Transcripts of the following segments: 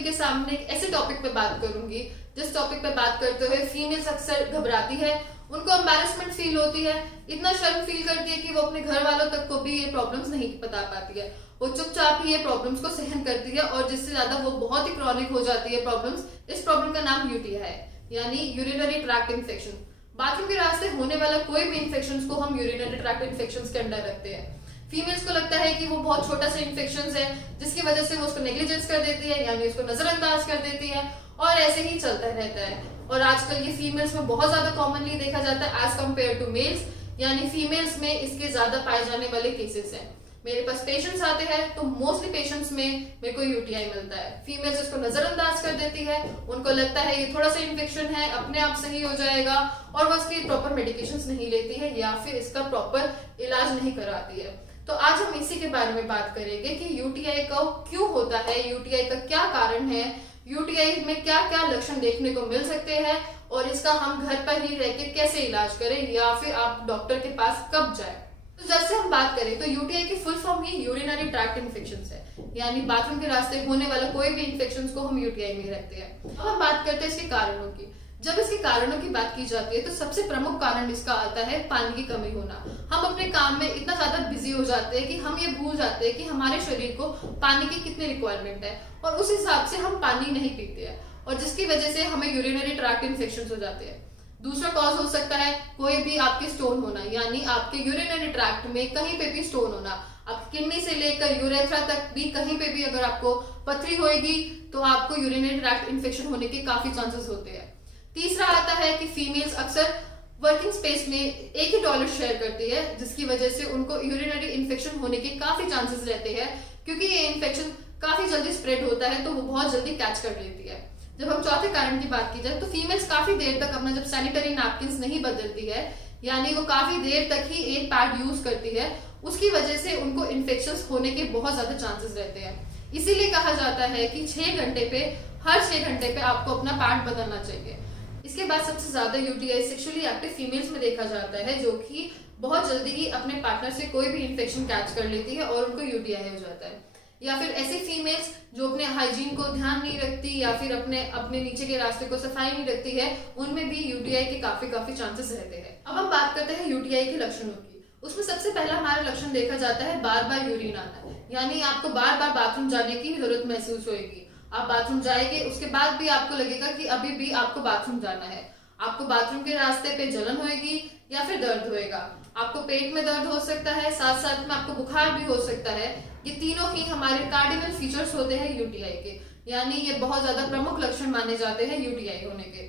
सभी के सामने एक ऐसे टॉपिक पे बात करूंगी जिस टॉपिक पे बात करते हुए फीमेल्स अक्सर घबराती है, उनको एम्बैरेसमेंट फील होती है, इतना शर्म फील करती है कि वो अपने घर वालों तक को भी ये प्रॉब्लम्स नहीं बता पाती है। वो चुपचाप ही ये प्रॉब्लम्स को सहन करती है और जिससे ज्यादा वो बहुत ही क्रॉनिक हो जाती है प्रॉब्लम्स। इस प्रॉब्लम का नाम यूटीआई है, यानी यूरिनरी ट्रैक्ट इन्फेक्शन। बाथरूम के रास्ते होने वाला कोई भी इन्फेक्शन को हम यूरिनरी ट्रैक्ट इन्फेक्शन के अंडर रखते हैं। फीमेल्स को लगता है कि वो बहुत छोटा सा इन्फेक्शन है जिसकी वजह से वो उसको नेग्लिजेंस कर देती है, यानी उसको नजरअंदाज कर देती है और ऐसे ही चलता रहता है। और आजकल ये फीमेल्स में बहुत ज्यादा कॉमनली देखा जाता है एज कम्पेयर टू मेल्स, यानी फीमेल्स में इसके ज्यादा पाए जाने वाले केसेस हैं। मेरे पास पेशेंट्स आते हैं तो मोस्टली पेशेंट्स में मेरे को यूटीआई मिलता है। फीमेल्स इसको नजरअंदाज कर देती है, उनको लगता है ये थोड़ा सा इन्फेक्शन है, अपने आप सही हो जाएगा और वो इसकी प्रॉपर मेडिकेशंस नहीं लेती है या फिर इसका प्रॉपर इलाज नहीं कराती है। तो आज हम इसी के बारे में बात करेंगे कि यूटीआई का क्यों होता है, यूटीआई का क्या कारण है, यूटीआई में क्या क्या लक्षण देखने को मिल सकते हैं और इसका हम घर पर ही रह के कैसे इलाज करें या फिर आप डॉक्टर के पास कब जाए। तो जब से हम बात करें तो यूटीआई की फुल फॉर्म ही यूरिनरी ट्रैक्ट इन्फेक्शन है, यानी बाथरूम के रास्ते होने वाला कोई भी इन्फेक्शन को हम यूटीआई में रखते हैं। अब हम बात करते हैं इसके कारणों की। जब इसके कारणों की बात की जाती है तो सबसे प्रमुख कारण इसका आता है पानी की कमी होना। हम अपने काम में इतना ज्यादा बिजी हो जाते हैं कि हम ये भूल जाते हैं कि हमारे शरीर को पानी की कितनी रिक्वायरमेंट है और उस हिसाब से हम पानी नहीं पीते हैं और जिसकी वजह से हमें यूरिनरी ट्रैक्ट इन्फेक्शन हो जाते हैं। दूसरा कॉज हो सकता है कोई भी आपके स्टोन होना, यानी आपके यूरिनरी ट्रैक्ट में कहीं पे भी स्टोन होना। आपकी किडनी से लेकर यूरेथ्रा तक भी कहीं पे भी अगर आपको पथरी होगी तो आपको यूरिनरी ट्रैक्ट इन्फेक्शन होने के काफी चांसेस होते हैं। तीसरा आता है कि फीमेल्स अक्सर वर्किंग स्पेस में एक ही टॉयलेट शेयर करती है जिसकी वजह से उनको यूरिनरी इन्फेक्शन होने के काफी चांसेस रहते हैं, क्योंकि ये इन्फेक्शन काफी जल्दी स्प्रेड होता है तो वो बहुत जल्दी कैच कर लेती है। जब हम चौथे कारण की बात की जाए तो फीमेल्स काफी देर तक अपना जब सैनिटरी नैपकिन नहीं बदलती है, यानी वो काफी देर तक ही एक पैड यूज करती है, उसकी वजह से उनको इन्फेक्शन होने के बहुत ज्यादा चांसेस रहते हैं। इसीलिए कहा जाता है कि 6 घंटे पे हर 6 घंटे पे आपको अपना पैड बदलना चाहिए। इसके बाद सबसे ज्यादा यूटीआई सेक्सुअली एक्टिव फीमेल्स में देखा जाता है, जो कि बहुत जल्दी ही अपने पार्टनर से कोई भी इन्फेक्शन कैच कर लेती है और उनको यूटीआई हो जाता है। या फिर ऐसे फीमेल्स जो अपने हाइजीन को ध्यान नहीं रखती या फिर अपने नीचे के रास्ते को सफाई नहीं रखती है, उनमें भी यूटीआई के काफी चांसेस रहते हैं। अब हम बात करते हैं यूटीआई के लक्षणों की। उसमें सबसे पहला हमारा लक्षण देखा जाता है बार बार यूरिन आना, यानी आपको बार बार बाथरूम जाने की जरूरत महसूस होगी। आप बाथरूम जाएंगे उसके बाद भी आपको लगेगा कि अभी भी आपको बाथरूम जाना है। आपको बाथरूम के रास्ते पे जलन होगी या फिर दर्द होएगा। आपको पेट में दर्द हो सकता है, साथ साथ में आपको बुखार भी हो सकता है। ये तीनों ही हमारे कार्डिनल फीचर्स होते हैं यूटीआई के, यानी ये बहुत ज्यादा प्रमुख लक्षण माने जाते हैं यूटीआई होने के।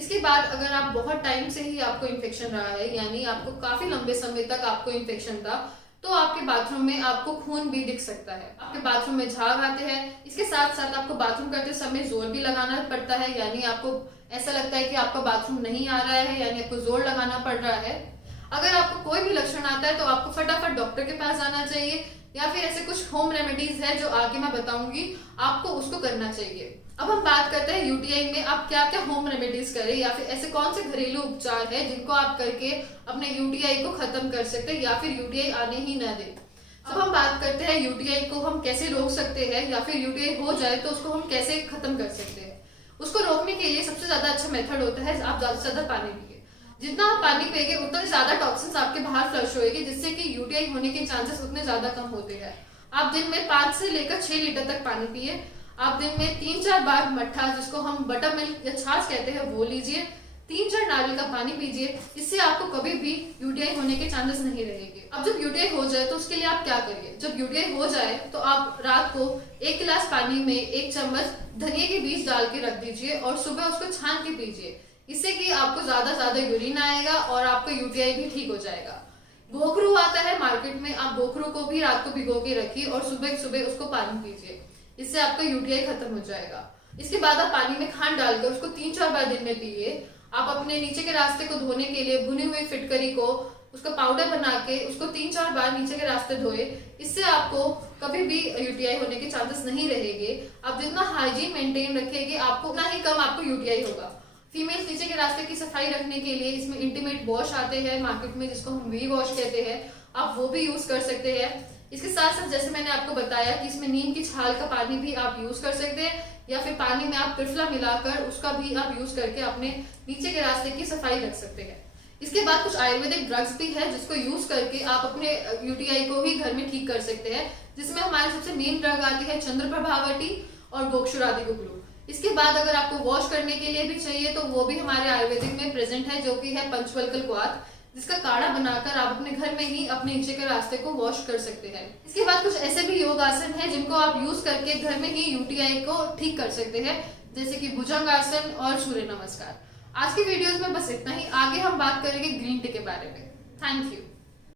इसके बाद अगर आप बहुत टाइम से ही आपको इन्फेक्शन रहा है, यानी आपको काफी लंबे समय तक आपको इन्फेक्शन था, तो आपके बाथरूम में आपको खून भी दिख सकता है, आपके बाथरूम में झाग आते हैं। इसके साथ साथ आपको बाथरूम करते समय जोर भी लगाना पड़ता है, यानी आपको ऐसा लगता है कि आपका बाथरूम नहीं आ रहा है, यानी आपको जोर लगाना पड़ रहा है। अगर आपको कोई भी लक्षण आता है तो आपको फटाफट डॉक्टर के पास जाना चाहिए या फिर ऐसे कुछ होम रेमेडीज है जो आगे मैं बताऊंगी, आपको उसको करना चाहिए। अब हम बात करते हैं यूटीआई में आप क्या क्या होम रेमेडीज करें या फिर ऐसे कौन से घरेलू उपचार है जिनको आप करके अपने यूटीआई को खत्म कर सकते हैं या फिर यूटीआई आने ही न दे। अब हम बात करते हैं यूटीआई को हम कैसे रोक सकते हैं या फिर यूटीआई हो जाए तो उसको हम कैसे खत्म कर सकते हैं। उसको रोकने के लिए सबसे ज्यादा अच्छा मेथड होता है आप ज्यादा से ज्यादा पानी पिए। जितना आप पानी पिएंगे उतना ज्यादा टॉक्सिन्स आपके बाहर फ्लश होएगी, जिससे कि यूटीआई होने के चांसेस उतने ज्यादा कम होते हैं। आप दिन में 5 से लेकर 6 लीटर तक पानी पिए। आप दिन में 3-4 बार मट्ठा, जिसको हम बटर मिल्क या छाछ कहते हैं, वो लीजिए। 3-4 नारियल का पानी पीजिए। इससे आपको कभी भी यूटीआई होने के चांसेस नहीं रहेंगे। अब जब यूटीआई हो जाए तो उसके लिए आप क्या करिए। जब यूटीआई हो जाए तो आप रात को 1 गिलास पानी में 1 चम्मच धनिया के बीज डाल के रख दीजिए और सुबह उसको छान के पीजिए। इससे कि आपको ज्यादा यूरिन आएगा और आपका यूटीआई भी ठीक हो जाएगा। गोखरू आता है मार्केट में, आप गोखरू को भी रात को भिगो के रखिए और सुबह सुबह उसको पानी पीजिए। इससे आपका यूटीआई खत्म हो जाएगा। इसके बाद आप पानी में खांड डालकर उसको 3-4 बार दिन में पिए। आप अपने नीचे के रास्ते को धोने के लिए भुनी हुई फिटकरी को उसका पाउडर बना के उसको 3-4 बार नीचे के रास्ते धोए। इससे आपको कभी भी यूटीआई होने के चांसेस नहीं रहेंगे। आप जितना हाइजीन मेंटेन रखेंगे आपको उतना ही कम आपको यूटीआई होगा। फीमेल्स नीचे के रास्ते की सफाई रखने के लिए इसमें इंटीमेट वॉश आते हैं मार्केट में, जिसको हम वी वॉश कहते हैं, आप वो भी यूज कर सकते हैं। इसके साथ साथ जैसे मैंने आपको बताया कि इसमें नीम की छाल का पानी भी आप यूज कर सकते हैं, या फिर पानी में आप त्रिफला मिलाकर उसका भी आप यूज करके अपने नीचे के रास्ते की सफाई रख सकते हैं। इसके बाद कुछ आयुर्वेदिक ड्रग्स भी है जिसको यूज करके आप अपने यूटीआई को ही घर में ठीक कर सकते हैं, जिसमें हमारे सबसे मेन ड्रग आती है चंद्र प्रभावटी और गोक्षुरादि गुग्गुलू। इसके बाद अगर आपको वॉश करने के लिए भी चाहिए तो वो भी हमारे आयुर्वेदिक में प्रेजेंट है, जो कि है पंचवल्कल क्वाथ, जिसका काढ़ा बनाकर आप अपने घर में ही अपने नीचे के रास्ते को वॉश कर सकते हैं। इसके बाद कुछ ऐसे भी योग आसन है जिनको आप यूज करके घर में ही यूटीआई को ठीक कर सकते हैं, जैसे कि भुजंग आसन और सूर्य नमस्कार। आज की वीडियोस में बस इतना ही। आगे हम बात करेंगे ग्रीन टी के बारे में। Thank you.